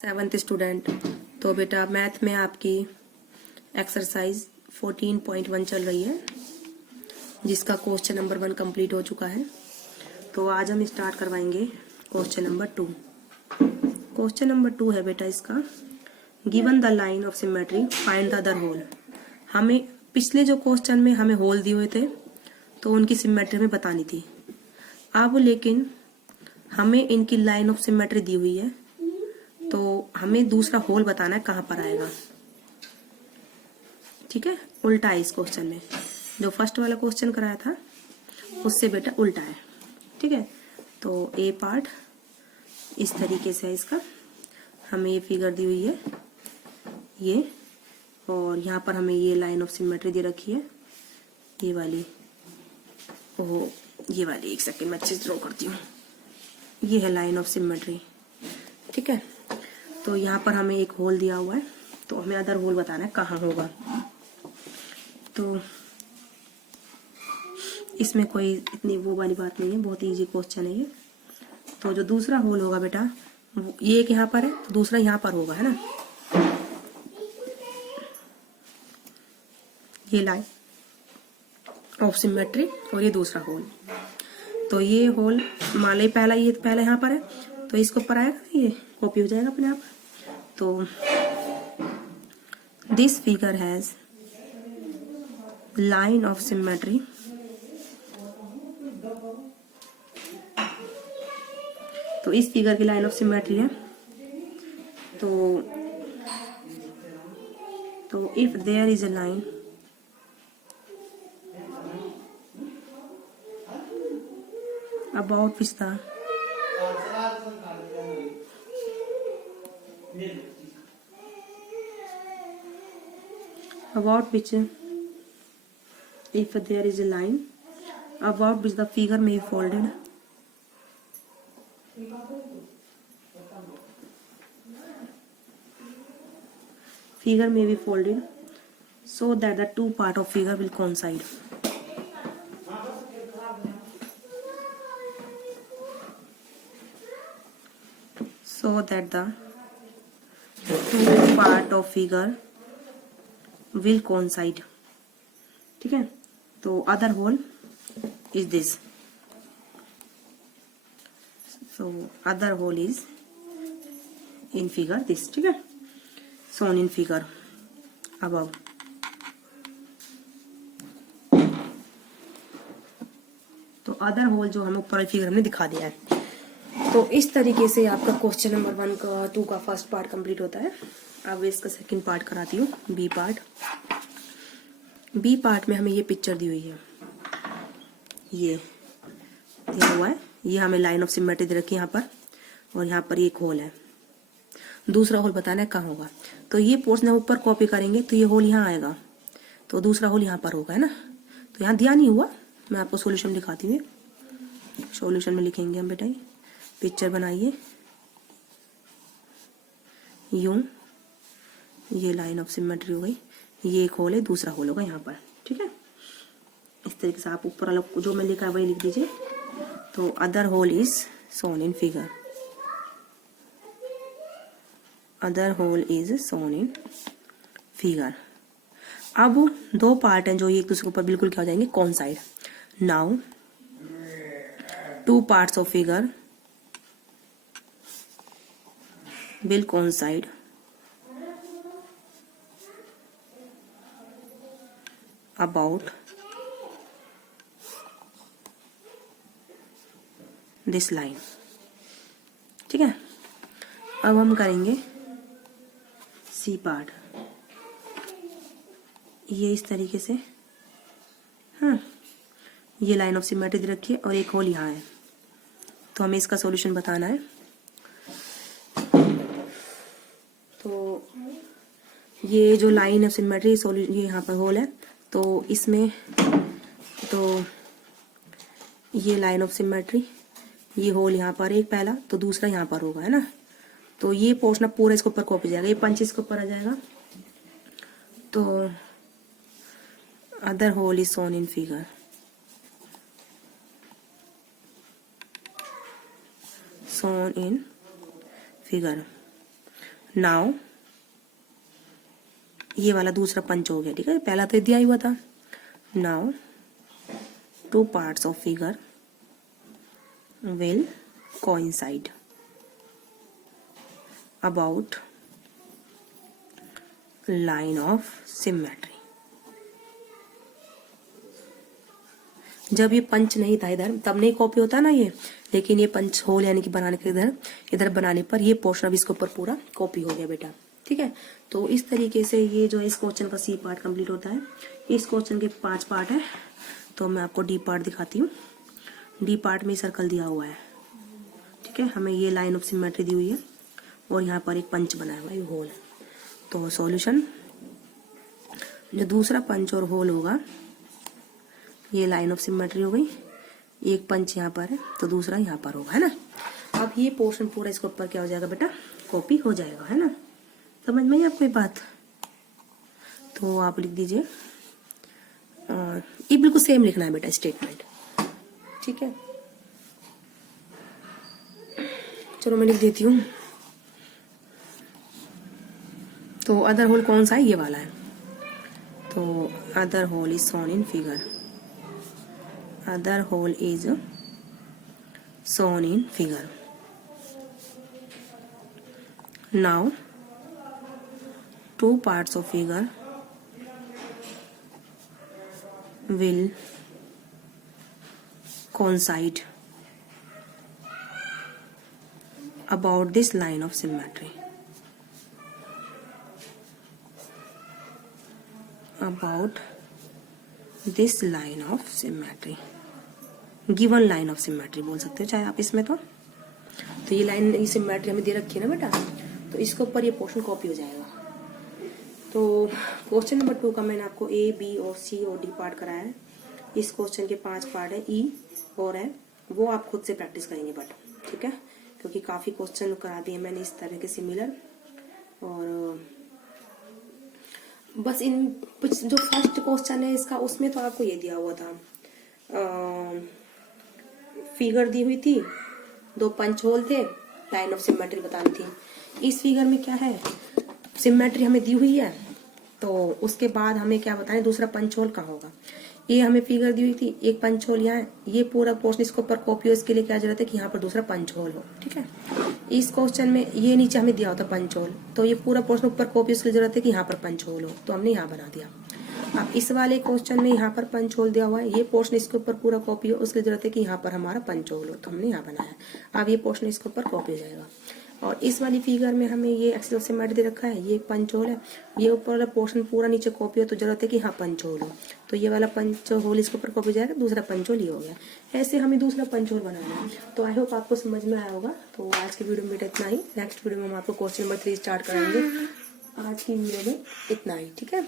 7th student. तो बेटा math में आपकी एक्सरसाइज 14.1 चल रही है, जिसका क्वेश्चन नंबर 1 कंप्लीट हो चुका है। तो आज हम स्टार्ट करवाएंगे क्वेश्चन नंबर 2। क्वेश्चन नंबर 2 है बेटा इसका, given the line of symmetry find the other hole. हमें पिछले जो क्वेश्चन में हमें होल दिए हुए थे तो उनकी सिमेट्री हमें बतानी थी। अब लेकिन हमें इनकी लाइन ऑफ सिमेट्री दी हुई है, तो हमें दूसरा होल बताना है कहाँ पर आएगा। ठीक है, उल्टा है इस क्वेश्चन में। जो फर्स्ट वाला क्वेश्चन कराया था उससे बेटा उल्टा है। ठीक है, तो ए पार्ट इस तरीके से है इसका। हमें ये फिगर दी हुई है ये, और यहाँ पर हमें ये लाइन ऑफ सिमेट्री दे रखी है, ये वाली। ये वाली एक सेकेंड में अच्छे से ड्रॉ करती हूँ। ये है लाइन ऑफ सिमेट्री। ठीक है, तो यहाँ पर हमें एक होल दिया हुआ है, तो हमें अदर होल बताना है कहाँ होगा। तो इसमें कोई इतनी वो वाली बात नहीं है, बहुत इजी क्वेश्चन है ये। तो जो दूसरा होल होगा बेटा, ये एक यहाँ पर है तो दूसरा यहाँ पर होगा, है ना। ये लाइन ऑफ सिमेट्री और ये दूसरा होल। तो ये होल मान लो पहला, ये पहला यहाँ पर है तो इसके ऊपर आएगा, ये कॉपी हो जाएगा अपने आप। तो this figure has line of symmetry तो इस फिगर की लाइन ऑफ सिमेट्री है। तो if there is a line about which if there is a line about which the figure may be folded, so that the two part of figure will coincide. So that the two part of figure will coincide. ठीक है, तो other whole is this. So other whole is in figure this. ठीक है, shown in figure above. तो other whole जो हमें ऊपर figure हमने दिखा दिया है। तो इस तरीके से आपका क्वेश्चन नंबर 1 का 2 का फर्स्ट पार्ट कंप्लीट होता है। अब इसका सेकंड पार्ट कराती हूँ, बी पार्ट। बी पार्ट में हमें ये पिक्चर दी हुई है, ये दिया हुआ है, ये हमें लाइन ऑफ सिमेट्री दे रखी है यहाँ पर, और यहाँ पर एक होल है। दूसरा होल बताना है कहाँ होगा। तो ये पोर्शन ऊपर कॉपी करेंगे तो ये होल यहाँ आएगा, तो दूसरा होल यहाँ पर होगा, है ना। तो यहाँ ध्यान नहीं हुआ, मैं आपको सोल्यूशन दिखाती हूँ। सोल्यूशन में लिखेंगे हम बेटा, पिक्चर बनाइए यूं, ये लाइन ऑफ सिमेट्री हो गई, ये एक होल है, दूसरा होल होगा यहाँ पर। ठीक है, इस तरीके से आप ऊपर वाला जो मैं लिखा है वही लिख दीजिए। तो other hole is shown in figure, other hole is shown in figure. अब दो पार्ट हैं जो एक दूसरे के ऊपर बिल्कुल क्या हो जाएंगे, coincide. Now two parts of figure will coincide about this line। ठीक है, अब हम करेंगे सी पार्ट। ये इस तरीके से, हाँ, ये लाइन ऑफ सिमेट्री दे रखी है और एक होल यहाँ है, तो हमें इसका सॉल्यूशन बताना है। तो ये जो लाइन ऑफ सिमेट्री ये यहाँ पर होल है, तो इसमें तो ये लाइन ऑफ सिमेट्री, ये होल यहाँ पर एक पहला, तो दूसरा यहाँ पर होगा, है ना। तो ये पोर्शन पूरा इसके ऊपर कॉपी जाएगा, ये पंच इसके ऊपर आ जाएगा। तो other hole is shown in figure, shown in figure। Now ये वाला दूसरा पंच हो गया, ठीक है, पहला तो दिया ही हुआ था। Now two parts of figure will coincide about line of symmetry। जब ये पंच नहीं था इधर तब नहीं कॉपी होता ना ये, लेकिन ये पंच होल यानी कि बनाने के इधर बनाने पर ये पोर्शन अब इसके ऊपर पूरा कॉपी हो गया बेटा, ठीक है। तो इस तरीके से ये जो इस क्वेश्चन का सी पार्ट कंप्लीट होता है। इस क्वेश्चन के 5 पार्ट है, तो मैं आपको डी पार्ट दिखाती हूँ। डी पार्ट में सर्कल दिया हुआ है, ठीक है, हमें ये लाइन ऑफ सिमेट्री दी हुई है और यहाँ पर एक पंच बनाया हुआ है, होल। तो सॉल्यूशन, जो दूसरा पंच और होल होगा ये लाइन ऑफ सिमेट्री हो गई, एक पंच यहाँ पर है तो दूसरा यहाँ पर होगा, है ना। अब ये पोर्शन पूरा इसके ऊपर क्या हो जाएगा बेटा, कॉपी हो जाएगा, है ना। समझ में आई आपको ये बात। तो आप लिख दीजिए, ये बिल्कुल सेम लिखना है बेटा स्टेटमेंट, ठीक है। चलो मैं लिख देती हूँ। तो अदर होल कौन सा है, ये वाला है। तो other hole is shown in figure, other hole is shown in figure. Now two parts of figure will coincide about this line of symmetry, about this line of symmetry, given line of symmetry बोल सकते हो चाहे आप इसमें। तो ये line, ये symmetry हमें दे रखी है ना बेटा, तो इसके ऊपर ये पोर्शन कॉपी हो जाएगा। तो क्वेश्चन नंबर 2 का मैंने आपको ए, बी और सी और डी पार्ट कराया है। इस क्वेश्चन के 5 पार्ट है, ई और है, वो आप खुद से प्रैक्टिस करेंगे बट, ठीक है, क्योंकि काफी क्वेश्चन करा दिए मैंने इस तरह के सिमिलर। और बस इन जो फर्स्ट क्वेश्चन है इसका, उसमें तो आपको ये दिया हुआ था, फिगर दी हुई थी, 2 पंच होल थे, लाइन ऑफ सिमेट्री बतानी थी। इस फिगर में क्या है, सिमेट्री हमें दी हुई है, तो उसके बाद हमें क्या बताएं दूसरा पंच होल कहाँ होगा। ये हमें फिगर दी हुई थी, एक पंच होल यहाँ है, ये पूरा पोर्शन इसके ऊपर कॉपी हो, इसके लिए क्या जरूरत है कि यहाँ पर दूसरा पंच होल हो, ठीक है। इस क्वेश्चन में ये नीचे हमें दिया होता पंच होल, तो ये पूरा पोर्शन ऊपर कॉपी, उसकी जरूरत है कि यहाँ पर पंच होल हो, तो हमने यहाँ बना दिया। अब इस वाले क्वेश्चन में यहाँ पर पंच होल दिया हुआ है, ये पोर्शन इसके ऊपर पूरा कॉपी हो, उसकी जरूरत है कि यहाँ पर हमारा पंच होल हो, तो हमने यहाँ बनाया। अब ये पोर्शन इसके ऊपर कॉपी हो जाएगा। और इस वाली फिगर में हमें ये एक्सिस ऑफ सिमेट्री दे रखा है, ये एक पंच होल है, ये ऊपर वाला पोर्शन पूरा नीचे कॉपी हो, तो जरूरत है कि हाँ पंच होल हो, तो ये वाला पंच होल इसके ऊपर कॉपी हो जाएगा, दूसरा पंच होल ये हो गया। ऐसे हमें दूसरा पंच होल बनाना है। तो आई होप आपको समझ में आया होगा। तो आज की वीडियो में बेटा इतना ही। नेक्स्ट वीडियो में हम आपको क्वेश्चन नंबर 3 स्टार्ट कराएंगे। आज की वीडियो में इतना ही, ठीक है।